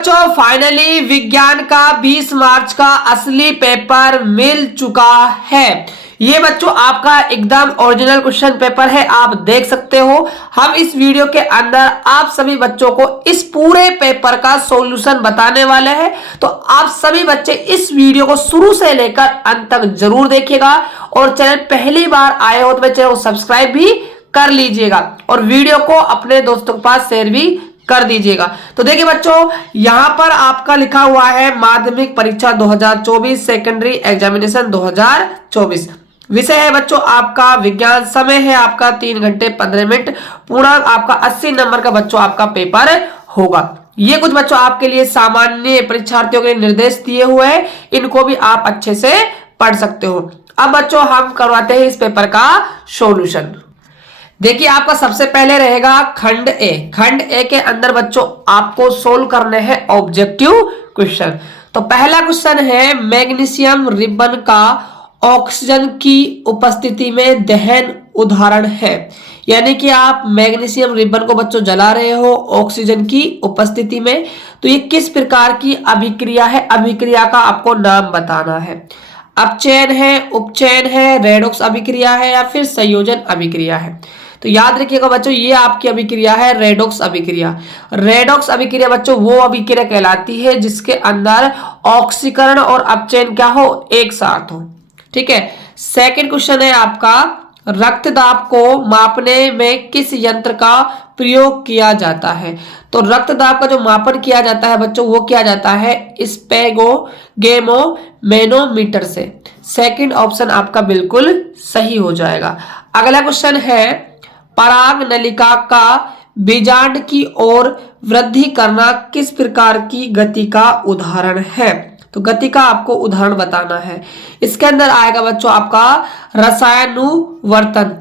बच्चों फाइनली विज्ञान का 20 मार्च का असली पेपर मिल चुका है। ये बच्चों आपका एकदम ओरिजिनल क्वेश्चन पेपर है, आप देख सकते हो। हम इस वीडियो के अंदर आप सभी बच्चों को इस पूरे पेपर का सॉल्यूशन बताने वाले हैं। तो आप सभी बच्चे इस वीडियो को शुरू से लेकर अंत तक जरूर देखिएगा और चैनल पहली बार आए हो तो मेरे चैनल को सब्सक्राइब भी कर लीजिएगा और वीडियो को अपने दोस्तों के पास शेयर भी कर दीजिएगा। तो देखिए बच्चों, यहां पर आपका लिखा हुआ है माध्यमिक परीक्षा 2024 सेकेंडरी एग्जामिनेशन 2024। विषय है बच्चों आपका विज्ञान। समय है आपका 3 घंटे 15 मिनट। पूर्णांक आपका 80 नंबर का बच्चों आपका पेपर होगा। ये कुछ बच्चों आपके लिए सामान्य परीक्षार्थियों के निर्देश दिए हुए हैं, इनको भी आप अच्छे से पढ़ सकते हो। अब बच्चों हम करवाते हैं इस पेपर का सॉल्यूशन। देखिए आपका सबसे पहले रहेगा खंड ए। खंड ए के अंदर बच्चों आपको सोल्व करने हैं ऑब्जेक्टिव क्वेश्चन। तो पहला क्वेश्चन है मैग्नीशियम रिबन का ऑक्सीजन की उपस्थिति में दहन उदाहरण है। यानी कि आप मैग्नीशियम रिबन को बच्चों जला रहे हो ऑक्सीजन की उपस्थिति में, तो ये किस प्रकार की अभिक्रिया है, अभिक्रिया का आपको नाम बताना है। अपचयन है, उपचयन है, रेडॉक्स अभिक्रिया है या फिर संयोजन अभिक्रिया है। तो याद रखिएगा बच्चों, ये आपकी अभिक्रिया है रेडॉक्स अभिक्रिया। रेडॉक्स अभिक्रिया बच्चों वो अभिक्रिया कहलाती है जिसके अंदर ऑक्सीकरण और अपचयन क्या हो, एक साथ हो। ठीक है। सेकंड क्वेश्चन है आपका रक्त दाब को मापने में किस यंत्र का प्रयोग किया जाता है। तो रक्त दाब का जो मापन किया जाता है बच्चों वो किया जाता है स्पेगोगेमोमेनोमीटर से। सेकंड ऑप्शन आपका बिल्कुल सही हो जाएगा। अगला क्वेश्चन है पराग नलिका का बीजांड की ओर वृद्धि करना किस प्रकार की गति का उदाहरण है। तो गति का आपको उदाहरण बताना है। इसके अंदर आएगा बच्चों आपका रसायनुवर्तन।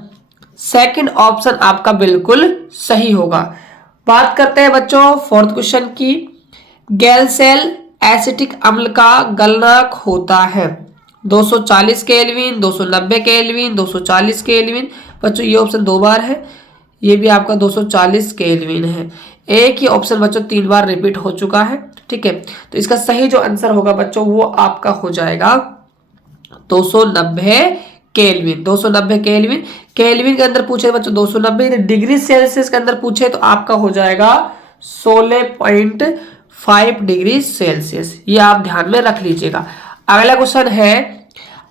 सेकंड ऑप्शन आपका बिल्कुल सही होगा। बात करते हैं बच्चों फोर्थ क्वेश्चन की। गैल्सेल एसिटिक अम्ल का गलनांक होता है 240 केल्विन, 290 केल्विन, 240 केल्विन। बच्चों ये ऑप्शन 2 बार है, ये भी आपका 240 केल्विन है। एक ही ऑप्शन बच्चों 3 बार रिपीट हो चुका है। ठीक है। तो इसका सही जो आंसर होगा बच्चों वो आपका हो जाएगा 290 केल्विन। 290 केल्विन। केल्विन के अंदर पूछे बच्चों 290, डिग्री सेल्सियस के अंदर पूछे तो आपका हो जाएगा 16.5 डिग्री सेल्सियस। ये आप ध्यान में रख लीजिएगा। अगला क्वेश्चन है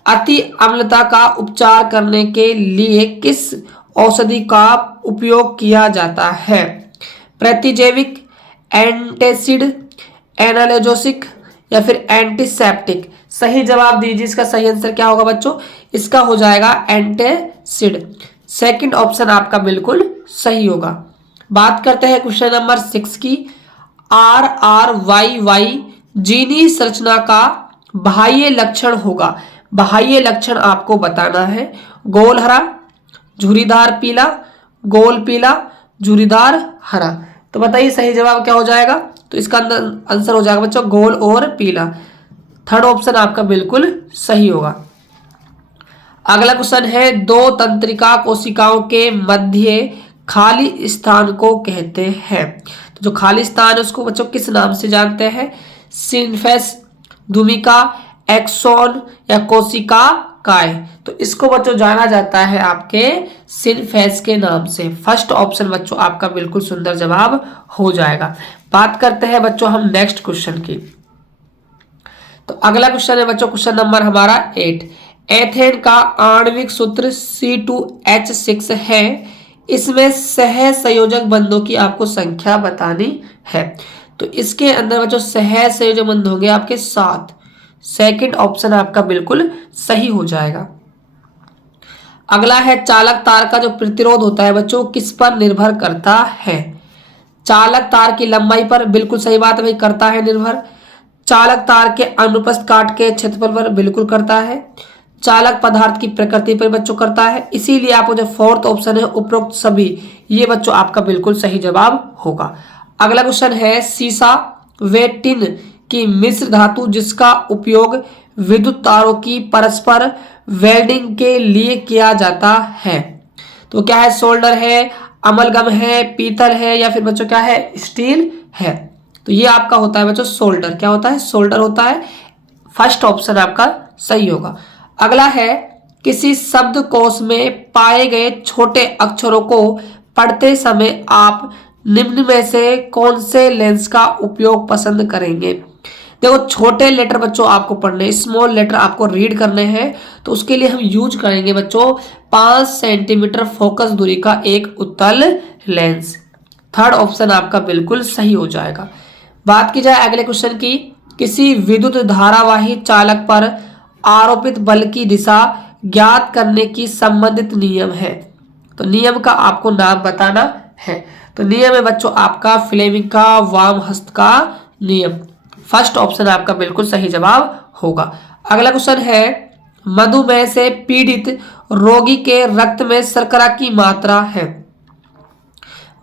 अति अम्लता का उपचार करने के लिए किस औषधि का उपयोग किया जाता है। प्रतिजैविक, एंटासिड, एनाल्जेसिक या फिर एंटीसेप्टिक। सही जवाब दीजिए, इसका सही आंसर क्या होगा बच्चों, इसका हो जाएगा एंटासिड। सेकंड ऑप्शन आपका बिल्कुल सही होगा। बात करते हैं क्वेश्चन नंबर 6 की। RRYY जीनी संरचना का बाह्य लक्षण होगा। बाह्य लक्षण आपको बताना है। गोल हरा, झुर्रीदार पीला, गोल पीला, झुर्रीदार हरा। तो बताइए सही जवाब क्या हो जाएगा। तो इसका आंसर हो जाएगा बच्चों गोल और पीला। थर्ड ऑप्शन आपका बिल्कुल सही होगा। अगला क्वेश्चन है दो तंत्रिका कोशिकाओं के मध्य खाली स्थान को कहते हैं। तो जो खाली स्थान है उसको बच्चों किस नाम से जानते हैं। सिनफेस, धूमिका, एक्सोन या कोशिका काय। तो इसको बच्चों जाना जाता है आपके सिनफेस के नाम से। फर्स्ट ऑप्शन बच्चों आपका बिल्कुल सुंदर जवाब हो जाएगा। बात करते हैं बच्चों हम नेक्स्ट क्वेश्चन की। तो अगला क्वेश्चन है बच्चों क्वेश्चन नंबर हमारा 8। एथेन का आणविक सूत्र C2H6 है। इसमें सह संयोजक बंधों की आपको संख्या बतानी है। तो इसके अंदर बच्चों सह संयोजक बंध होंगे आपके 7। सेकंड ऑप्शन आपका बिल्कुल सही हो जाएगा। अगला है चालक तार का जो प्रतिरोध होता है बच्चों किस पर निर्भर करता है। चालक तार की लंबाई पर, बिल्कुल सही बात है भाई, करता है निर्भर। चालक तार के अनुप्रस्थ काट के क्षेत्रफल पर बिल्कुल करता है। चालक पदार्थ की प्रकृति पर बच्चों करता है। इसीलिए आपको जो फोर्थ ऑप्शन है उपरोक्त सभी, ये बच्चों आपका बिल्कुल सही जवाब होगा। अगला क्वेश्चन है सीसा व टिन की मिश्र धातु जिसका उपयोग विद्युत तारों की परस्पर वेल्डिंग के लिए किया जाता है। तो क्या है, सोल्डर है, अमलगम है, पीतल है या फिर बच्चों क्या है, स्टील है। तो ये आपका होता है बच्चों सोल्डर। क्या होता है? सोल्डर होता है। फर्स्ट ऑप्शन आपका सही होगा। अगला है किसी शब्दकोश में पाए गए छोटे अक्षरों को पढ़ते समय आप निम्न में से कौन से लेंस का उपयोग पसंद करेंगे? देखो छोटे लेटर बच्चों आपको पढ़ने, स्मॉल लेटर आपको रीड करने हैं, तो उसके लिए हम यूज करेंगे बच्चों 5 सेंटीमीटर फोकस दूरी का एक उत्तल लेंस। थर्ड ऑप्शन आपका बिल्कुल सही हो जाएगा। बात की जाए अगले क्वेश्चन की, किसी विद्युत धारावाही चालक पर आरोपित बल की दिशा ज्ञात करने की संबंधित नियम है। तो नियम का आपको नाम बताना है। तो नियम है बच्चों आपका फ्लेमिंग का वाम हस्त का नियम। फर्स्ट ऑप्शन आपका बिल्कुल सही जवाब होगा। अगला क्वेश्चन है, मधुमेह से पीड़ित रोगी के रक्त में शर्करा की मात्रा है,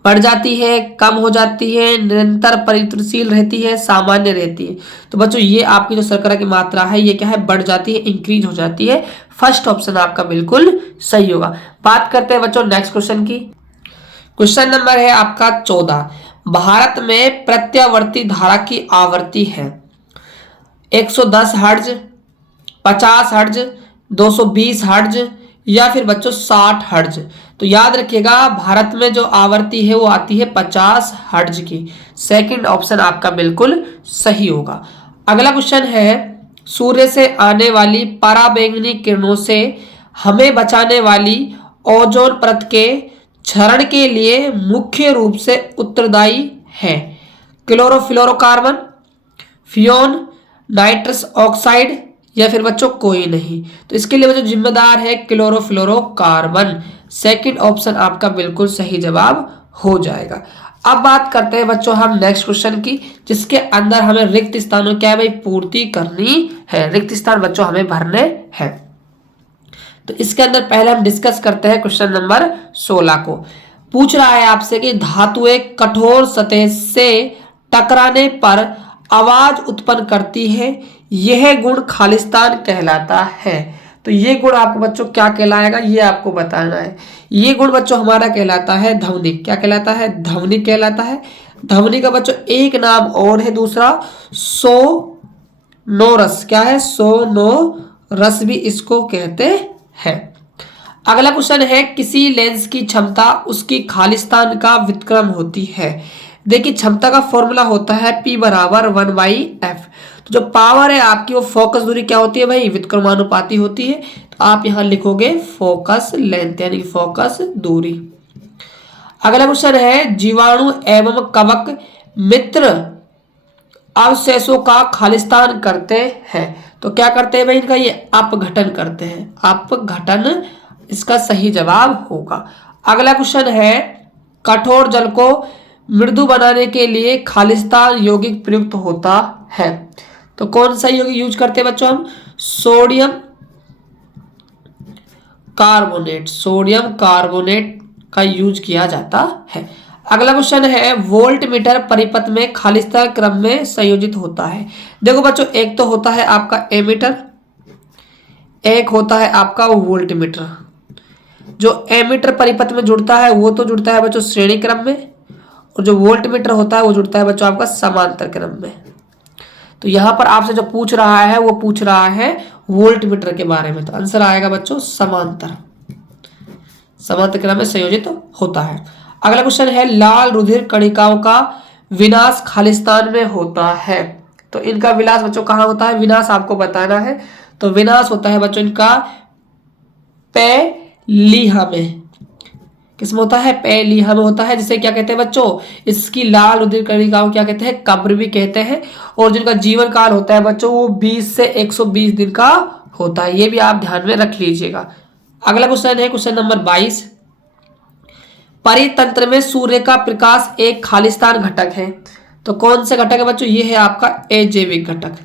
बढ़ जाती है, कम हो जाती है, निरंतर परिवर्तनशील रहती है, सामान्य रहती है? तो बच्चों ये आपकी जो शर्करा की मात्रा है ये क्या है? बढ़ जाती है, इंक्रीज हो जाती है। फर्स्ट ऑप्शन आपका बिल्कुल सही होगा। बात करते हैं बच्चों नेक्स्ट क्वेश्चन की। क्वेश्चन नंबर है आपका 14। भारत में प्रत्यावर्ती धारा की आवृत्ति है 110 हर्ट्ज, 50 हर्ट्ज, 220 हर्ट्ज या फिर बच्चों 60 हर्ट्ज। तो याद रखिएगा भारत में जो आवृत्ति है वो आती है 50 हर्ट्ज की। सेकंड ऑप्शन आपका बिल्कुल सही होगा। अगला क्वेश्चन है, सूर्य से आने वाली पराबैंगनी किरणों से हमें बचाने वाली ओजोन परत के क्षरण के लिए मुख्य रूप से उत्तरदायी है क्लोरोफ्लोरोकार्बन, फियोन, नाइट्रस ऑक्साइड या फिर बच्चों कोई नहीं? तो इसके लिए बच्चों जिम्मेदार है क्लोरोफ्लोरोकार्बन। सेकंड ऑप्शन आपका बिल्कुल सही जवाब हो जाएगा। अब बात करते हैं बच्चों हम नेक्स्ट क्वेश्चन की, जिसके अंदर हमें रिक्त स्थानों क्या है भाई? पूर्ति करनी है। रिक्त स्थान बच्चों हमें भरने हैं। तो इसके अंदर पहले हम डिस्कस करते हैं क्वेश्चन नंबर 16 को। पूछ रहा है आपसे कि धातुएं कठोर सतह से टकराने पर आवाज उत्पन्न करती है, यह गुण खालिस्तान कहलाता है। तो ये गुण आपको बच्चों क्या कहलाएगा ये आपको बताना है। ये गुण बच्चों हमारा कहलाता है ध्वनि। क्या कहलाता है? ध्वनि कहलाता है। ध्वनि का बच्चों एक नाम और है दूसरा सोनोरस। क्या है? सोनोरस भी इसको कहते हैं। अगला क्वेश्चन है, किसी लेंस की क्षमता उसकी खालिस्तान का व्युत्क्रम होती है। देखिए क्षमता का फॉर्मूला होता है P बराबर 1/f। तो जो पावर है आपकी वो फोकस दूरी क्या होती है भाई? व्युत्क्रमानुपाती होती है। तो आप यहां लिखोगे फोकस लेंथ यानी फोकस दूरी। अगला क्वेश्चन है, जीवाणु एवं कवक मित्र अवशेषों का खालिस्तान करते हैं। तो क्या करते हैं भाई? इनका ये अपघटन करते हैं। अपघटन इसका सही जवाब होगा। अगला क्वेश्चन है, कठोर जल को मृदु बनाने के लिए खालिस्तान यौगिक प्रयुक्त होता है। तो कौन सा यौगिक यूज करते हैं बच्चों? हम सोडियम कार्बोनेट। सोडियम कार्बोनेट का यूज किया जाता है। अगला क्वेश्चन है, वोल्ट मीटर परिपथ में खालिस्तान क्रम में संयोजित होता है। देखो बच्चों एक तो होता है आपका एमीटर, एक होता है आपका वोल्ट मीटर। जो एमीटर परिपथ में जुड़ता है वो तो जुड़ता है बच्चों श्रेणी क्रम में, और जो वोल्ट मीटर होता है वो जुड़ता है बच्चों आपका समांतर क्रम में। तो यहां पर आपसे जो पूछ रहा है वो पूछ रहा है वोल्ट मीटर के बारे में। तो आंसर आएगा बच्चों समांतर क्रम में संयोजित होता है। अगला क्वेश्चन है, लाल रुधिर कणिकाओं का विनाश खालिस्तान में होता है। तो इनका विनाश बच्चों कहाँ होता है? विनाश आपको बताना है। तो विनाश होता है बच्चों इनका पैलीहा में। किसमें होता है? पैलीहा में होता है, जिसे क्या कहते हैं बच्चों? इसकी लाल रुधिर कणिकाओं क्या कहते हैं? कब्र भी कहते हैं। और जिनका जीवन काल होता है बच्चों वो 20 से 120 दिन का होता है। ये भी आप ध्यान में रख लीजिएगा। अगला क्वेश्चन है क्वेश्चन नंबर 22। परितंत्र में सूर्य का प्रकाश एक खालिस्तान घटक है। तो कौन सा घटक है बच्चों? ये है आपका अजैविक घटक।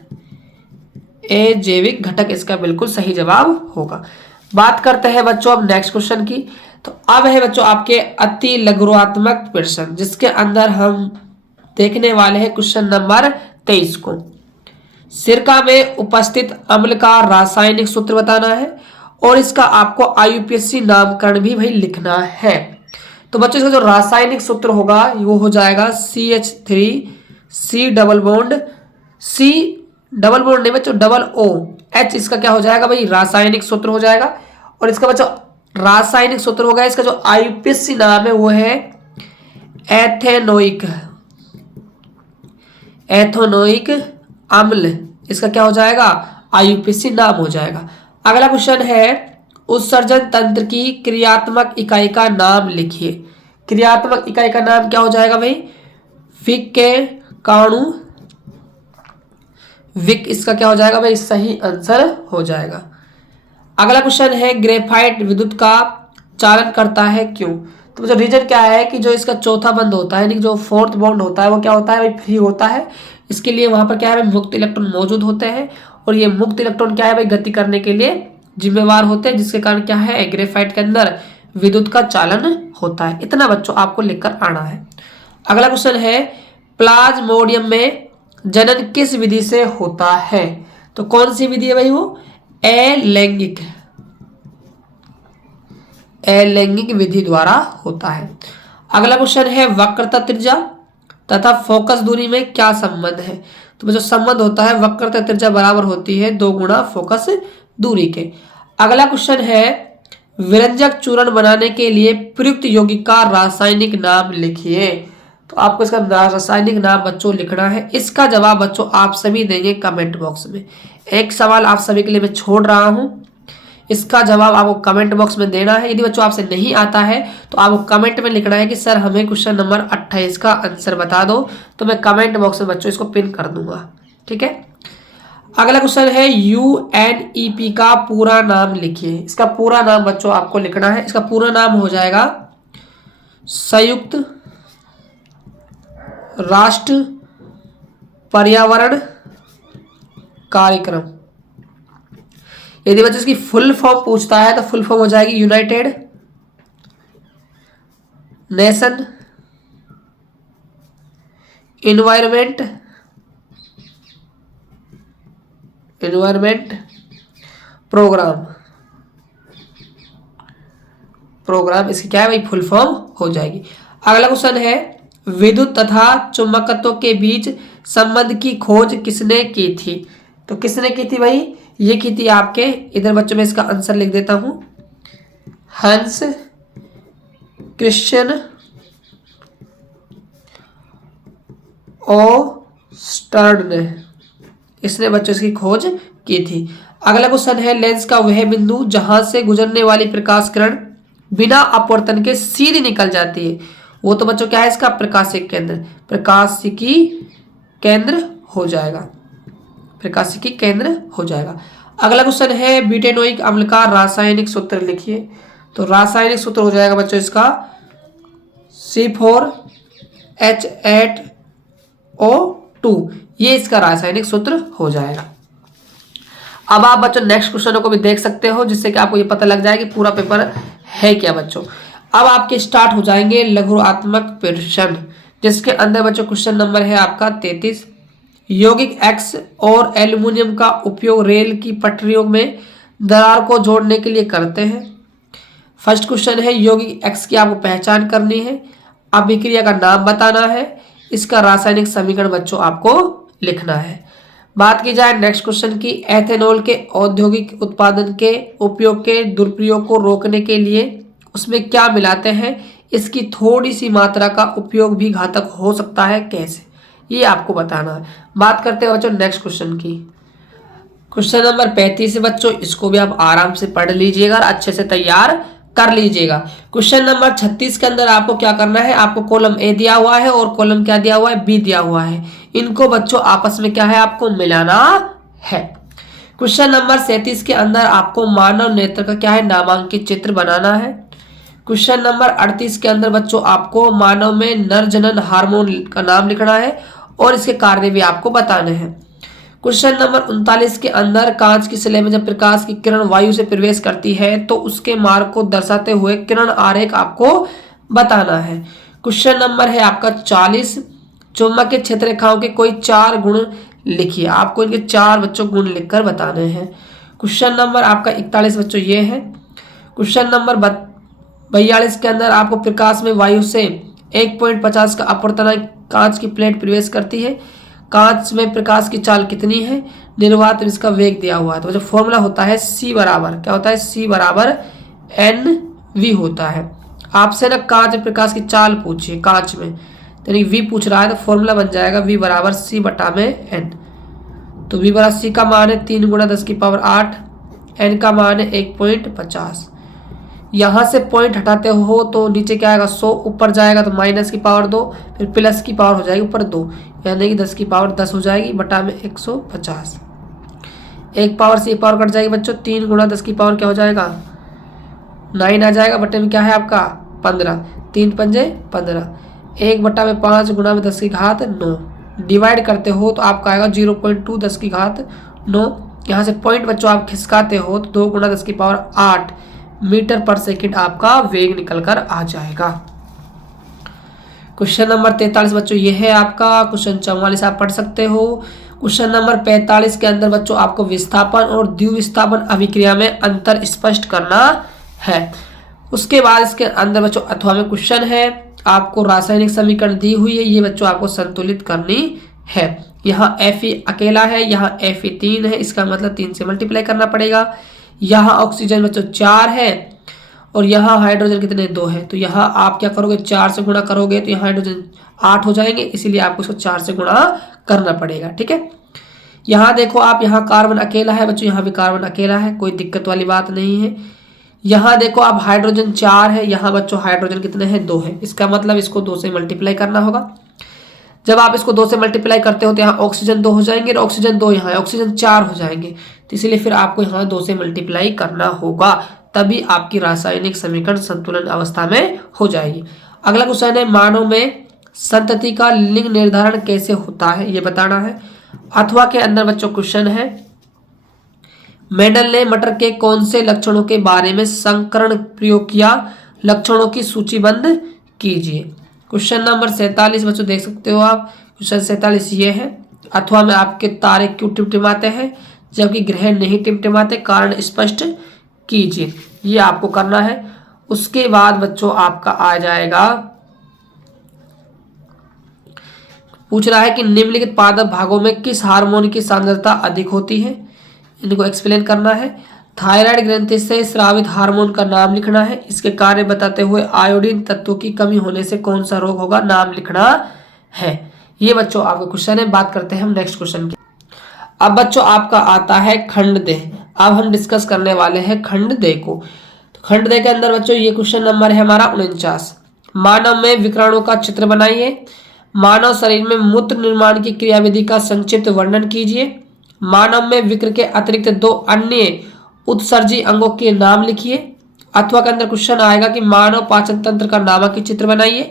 अजैविक घटक इसका बिल्कुल सही जवाब होगा। बात करते हैं बच्चों अब नेक्स्ट क्वेश्चन की। तो अब है बच्चों आपके अति लघुत्मक प्रश्न, जिसके अंदर हम देखने वाले हैं क्वेश्चन नंबर 23 को। सिरका में उपस्थित अम्ल का रासायनिक सूत्र बताना है और इसका आपको IUPAC नामकरण भी भाई लिखना है। तो बच्चों इसका जो रासायनिक सूत्र होगा वो हो जाएगा CH3 C double bond, C double bond नहीं बच्चों, डबल ओ एच, इसका क्या हो जाएगा भाई, रासायनिक सूत्र हो जाएगा। और इसका बच्चों रासायनिक सूत्र होगा, इसका जो आईयूपीएसी नाम है वो है एथेनोइक, एथेनोइक अम्ल, इसका क्या हो जाएगा, आईयूपीएसी नाम हो जाएगा। अगला क्वेश्चन है उत्सर्जन तंत्र की क्रियात्मक इकाई का नाम लिखिए। क्रियात्मक इकाई का नाम क्या हो जाएगा भाई, विक के काणु, विक इसका क्या हो जाएगा भाई, सही आंसर हो जाएगा। अगला क्वेश्चन है ग्रेफाइट विद्युत का चालन करता है क्यों। तो जो रीजन क्या है कि जो इसका चौथा बंध होता है, यानी जो फोर्थ बॉन्ड होता है वो क्या होता है भाई, फ्री होता है। इसके लिए वहां पर क्या है भाई, मुक्त इलेक्ट्रॉन मौजूद होते हैं, और ये मुक्त इलेक्ट्रॉन क्या है भाई, गति करने के लिए जिम्मेवार होते हैं, जिसके कारण क्या है ग्रेफाइट के अंदर विद्युत का चालन होता है। इतना बच्चों आपको लिखकर आना है। अगला क्वेश्चन है प्लाज्मोडियम में जनन किस विधि से होता है। तो कौन सी विधि है भाई, वो अलैंगिक, अलैंगिक विधि द्वारा होता है। अगला क्वेश्चन है वक्रता त्रिज्या तथा फोकस दूरी में क्या संबंध है। तो जो संबंध होता है वक्रता त्रिज्या बराबर होती है 2 गुना फोकस दूरी के। अगला क्वेश्चन है विरंजक चूर्ण बनाने के लिए प्रयुक्त यौगिक का रासायनिक नाम लिखिए। तो आपको इसका रासायनिक नाम बच्चों लिखना है। इसका जवाब बच्चों आप सभी देंगे कमेंट बॉक्स में। एक सवाल आप सभी के लिए मैं छोड़ रहा हूं, इसका जवाब आपको कमेंट बॉक्स में देना है। यदि बच्चों आपसे नहीं आता है तो आपको कमेंट में लिखना है कि सर हमें क्वेश्चन नंबर 28 का आंसर बता दो, तो मैं कमेंट बॉक्स में बच्चों इसको पिन कर दूंगा, ठीक है। अगला क्वेश्चन है यूएनईपी का पूरा नाम लिखिए। इसका पूरा नाम बच्चों आपको लिखना है। इसका पूरा नाम हो जाएगा संयुक्त राष्ट्र पर्यावरण कार्यक्रम। यदि बच्चों इसकी फुल फॉर्म पूछता है तो फुल फॉर्म हो जाएगी यूनाइटेड नेशन एनवायरमेंट प्रोग्राम इसकी क्या है भाई, फुल फॉर्म हो जाएगी। अगला क्वेश्चन है विद्युत तथा चुंबकत्व के बीच संबंध की खोज किसने की थी। तो किसने की थी भाई, ये की थी आपके, इधर बच्चों में इसका आंसर लिख देता हूं, हंस क्रिश्चियन ओस्टर्ड ने, इसने बच्चों इसकी खोज की थी। अगला क्वेश्चन है लेंस का वह बिंदु जहां से गुजरने वाली प्रकाश किरण बिना अपवर्तन के सीधी निकल जाती है, वो तो बच्चों क्या है इसका प्रकाशिक केंद्र, प्रकाशिकी केंद्र हो जाएगा, प्रकाशिकी केंद्र हो जाएगा। अगला क्वेश्चन है ब्यूटेनोइक अम्ल का रासायनिक सूत्र लिखिए। तो रासायनिक सूत्र हो जाएगा बच्चों इसका C4H8O2, ये इसका रासायनिक सूत्र हो जाएगा। अब आप बच्चों नेक्स्ट क्वेश्चनों को भी देख सकते हो, जिससे कि आपको ये पता लग जाए कि पूरा पेपर है क्या बच्चों। अब आपके स्टार्ट हो जाएंगे लघुआत्मक प्रश्न, जिसके अंदर बच्चों क्वेश्चन नंबर है आपका 33। यौगिक एक्स और एल्युमिनियम का उपयोग रेल की पटरियों में दरार को जोड़ने के लिए करते हैं। फर्स्ट क्वेश्चन है यौगिक एक्स की आपको पहचान करनी है, अभिक्रिया का नाम बताना है, इसका रासायनिक समीकरण बच्चों आपको लिखना है। बात की जाए नेक्स्ट क्वेश्चन की, एथेनॉल के औद्योगिक उत्पादन के उपयोग के दुरुपयोग को रोकने के लिए उसमें क्या मिलाते हैं, इसकी थोड़ी सी मात्रा का उपयोग भी घातक हो सकता है, कैसे, ये आपको बताना है। बात करते हैं बच्चों नेक्स्ट क्वेश्चन की, क्वेश्चन नंबर 35 है बच्चों, इसको भी आप आराम से पढ़ लीजिएगा और अच्छे से तैयार कर लीजिएगा। क्वेश्चन नंबर 36 के अंदर आपको क्या करना है, आपको कॉलम ए दिया हुआ है और कॉलम क्या दिया हुआ है, बी दिया हुआ है, इनको बच्चों आपस में क्या है आपको मिलाना है। क्वेश्चन नंबर 37 के अंदर आपको मानव नेत्र का क्या है नामांकित चित्र बनाना है। क्वेश्चन नंबर 38 के अंदर बच्चों आपको मानव में नर जनन हार्मोन का नाम लिखना है और इसके कार्य भी आपको बताने हैं। क्वेश्चन नंबर 39 के अंदर कांच की स्लेब में जब प्रकाश की किरण वायु से प्रवेश करती है तो उसके मार्ग को दर्शाते हुए किरण आरेख आपको बताना है। क्वेश्चन नंबर है आपका 40, चुंबकीय क्षेत्र रेखाओं के कोई 4 गुण लिखिए, आपको इनके 4 बच्चों गुण लिखकर बताने हैं। क्वेश्चन नंबर आपका 41 बच्चों ये है। क्वेश्चन नंबर 42 के अंदर आपको प्रकाश में वायु से 1.50 का अपवर्तनांक कांच की प्लेट प्रवेश करती है, कांच में प्रकाश की चाल कितनी है, निर्वात में इसका वेग दिया हुआ है। तो जो फॉर्मूला होता है C बराबर क्या होता है, C बराबर NV होता है। आपसे ना कांच में प्रकाश की चाल पूछिए, कांच में तो V पूछ रहा है, तो फॉर्मूला बन जाएगा V बराबर C बटा में N। तो V बराबर C का मान है 3 × 10⁸, N का मान है 1.50। यहाँ से पॉइंट हटाते हो तो नीचे क्या आएगा 100, ऊपर जाएगा तो -2, फिर प्लस की पावर हो जाएगी ऊपर 2, यानी कि 10⁻10 हो जाएगी बटा में 150। एक पावर से एक पावर कट जाएगी बच्चों, 3 × 10 की पावर क्या हो जाएगा 9 आ जाएगा, बटे में क्या है आपका 15, 3 पंजे 15, 1 बटा में 5 × 10⁻9। डिवाइड करते हो तो आपका आएगा 0.2 10⁻9। यहाँ से पॉइंट बच्चों आप खिसकाते हो तो 2 × 10⁸ मीटर पर सेकंड आपका वेग निकल कर आ जाएगा। क्वेश्चन नंबर 43 बच्चों ये है आपका। क्वेश्चन 44 आप पढ़ सकते हो। क्वेश्चन नंबर 45 के अंदर बच्चों आपको विस्थापन और द्विविस्थापन अभिक्रिया में अंतर स्पष्ट करना है। उसके बाद इसके अंदर बच्चों अथवा में क्वेश्चन है, आपको रासायनिक समीकरण दी हुई है, ये बच्चों आपको संतुलित करनी है। यहाँ Fe अकेला है, यहाँ Fe 3 है, इसका मतलब 3 से मल्टीप्लाई करना पड़ेगा। यहाँ ऑक्सीजन बच्चों 4 है और यहाँ हाइड्रोजन कितने 2 है, तो यहाँ आप क्या करोगे 4 से गुणा करोगे तो यहाँ हाइड्रोजन 8 हो जाएंगे, इसीलिए आपको इसको 4 से गुणा करना पड़ेगा। ठीक है, यहाँ देखो आप, यहाँ कार्बन अकेला है बच्चों, यहाँ भी कार्बन अकेला है, कोई दिक्कत वाली बात नहीं है। यहाँ देखो आप हाइड्रोजन 4 है, यहाँ बच्चों हाइड्रोजन कितने हैं 2 है, इसका मतलब इसको 2 से मल्टीप्लाई करना होगा। जब आप इसको 2 से मल्टीप्लाई करते हो तो यहाँ ऑक्सीजन 2 हो जाएंगे और ऑक्सीजन 2 यहाँ है, ऑक्सीजन 4 हो जाएंगे, तो इसीलिए फिर आपको यहाँ 2 से मल्टीप्लाई करना होगा, तभी आपकी रासायनिक समीकरण संतुलन अवस्था में हो जाएगी। अगला क्वेश्चन है, मानव में संतति का लिंग निर्धारण कैसे होता है ये बताना है। अथवा के अंदर बच्चों क्वेश्चन है, मेंडल ने मटर के कौन से लक्षणों के बारे में संकरण प्रयोग किया, लक्षणों की सूचीबद्ध कीजिए। क्वेश्चन नंबर 47 बच्चों देख सकते हो आप। क्वेश्चन 47 ये है, अथवा में आपके तारे क्यों टिमटिमाते हैं जबकि ग्रह नहीं टिमटिमाते, कारण स्पष्ट कीजिए, ये आपको करना है। उसके बाद बच्चों आपका आ जाएगा, पूछ रहा है कि निम्नलिखित पादप भागों में किस हार्मोन की सांद्रता अधिक होती है, इनको एक्सप्लेन करना है। थायराइड ग्रंथि से स्रावित हार्मोन का नाम लिखना है, इसके कार्य बताते हुए आयोडीन तत्व की कमी होने से कौन सा रोग होगा नाम लिखना है। ये बच्चों आपका क्वेश्चन है। बात करते हैं हम नेक्स्ट क्वेश्चन की। अब बच्चों आपका आता है खंड देह। अब हम डिस्कस करने वाले हैं खंड देह को। तो खंड देह के अंदर बच्चों ये क्वेश्चन नंबर है हमारा 49। मानव में विकरणों का चित्र बनाइए। मानव शरीर में मूत्र निर्माण की क्रियाविधि का संक्षिप्त वर्णन कीजिए। मानव में विक्र के अतिरिक्त 2 अन्य उत्सर्जी अंगों के नाम लिखिए। अथवा के अंदर क्वेश्चन आएगा कि मानव पाचन तंत्र का नामक चित्र बनाइए।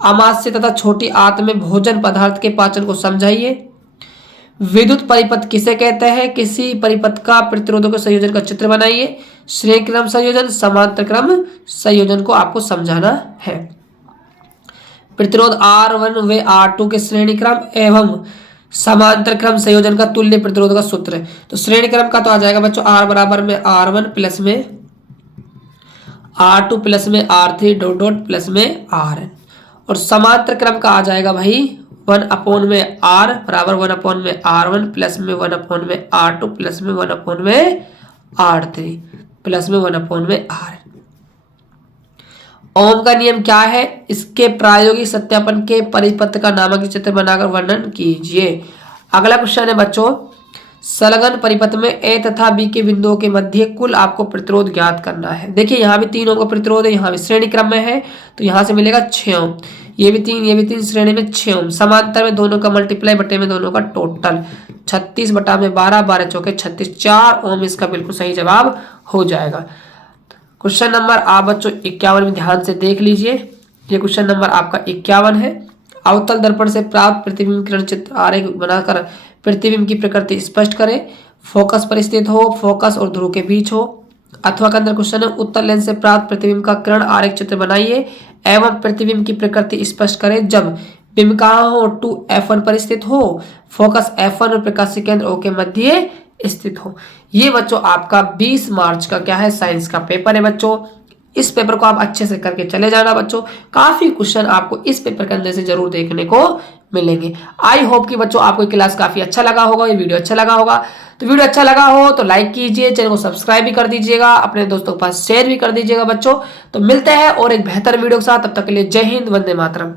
अमाशय तथा छोटी आंत में भोजन पदार्थ के पाचन को समझाइए। विद्युत परिपथ किसे कहते हैं, किसी परिपथ का प्रतिरोधक संयोजन का चित्र बनाइए। श्रेणी क्रम संयोजन, समांतर क्रम संयोजन को आपको समझाना है। प्रतिरोध R1 व R2 के श्रेणी क्रम एवं समांतर क्रम संयोजन का तुल्य प्रतिरोध का सूत्र है। तो श्रेणी क्रम का तो आ जाएगा बच्चों R बराबर में R1 प्लस में R2 प्लस में R3 डॉट डॉट प्लस में Rn, और समांतर क्रम का आ जाएगा भाई 1 में R बराबर 1 में R1 प्लस में 1 में R2 प्लस में 1 में R3 प्लस में 1 में Rn। ओम का नियम क्या है, इसके प्रायोगिक सत्यापन के परिपथ का नामक चित्र बनाकर वर्णन कीजिए। अगला क्वेश्चन है बच्चों, संलग्न परिपथ में ए तथा बी के बिंदुओं के मध्य कुल आपको प्रतिरोध ज्ञात करना है। देखिए यहाँ भी 3 ओम का प्रतिरोध है, यहाँ भी श्रेणी क्रम में है, तो यहाँ से मिलेगा 6 ओम। ये भी 3 श्रेणी में 6 ओम। समांतर में दोनों का मल्टीप्लाई बटे में दोनों का टोटल 36 बटा में 12, 12 चौके 36, 4 ओम इसका बिल्कुल सही जवाब हो जाएगा। क्वेश्चन नंबर आप बच्चों 51 में ध्यान से देख लीजिए। ये क्वेश्चन नंबर आपका 51 है। अवतल दर्पण से प्राप्त प्रतिबिंब किरण चित्र आरेख बनाकर प्रतिबिंब की प्रकृति स्पष्ट करें। फोकस पर स्थित हो, फोकस और ध्रुव के बीच हो। अथवा के अंदर क्वेश्चन है, उत्तल लेंस से प्राप्त प्रतिबिंब का किरण आरेख चित्र बनाइए एवं प्रतिबिंब की प्रकृति स्पष्ट करें जब बिंब कहाँ हो, 2f1 पर स्थित हो, फोकस f1 और प्रकाशीय केंद्र O के मध्य स्थित हो। ये बच्चों आपका 20 मार्च का क्या है, साइंस का पेपर है बच्चों। इस पेपर को आप अच्छे से करके चले जाना बच्चों। काफी क्वेश्चन आपको इस पेपर के अंदर से जरूर देखने को मिलेंगे। आई होप कि बच्चों आपको क्लास काफी अच्छा लगा होगा, ये वीडियो अच्छा लगा होगा। तो वीडियो अच्छा लगा हो तो लाइक कीजिए, चैनल को सब्सक्राइब भी कर दीजिएगा, अपने दोस्तों के पास शेयर भी कर दीजिएगा बच्चों। तो मिलते हैं और एक बेहतर वीडियो के साथ, तब तक के लिए जय हिंद, वंदे मातरम।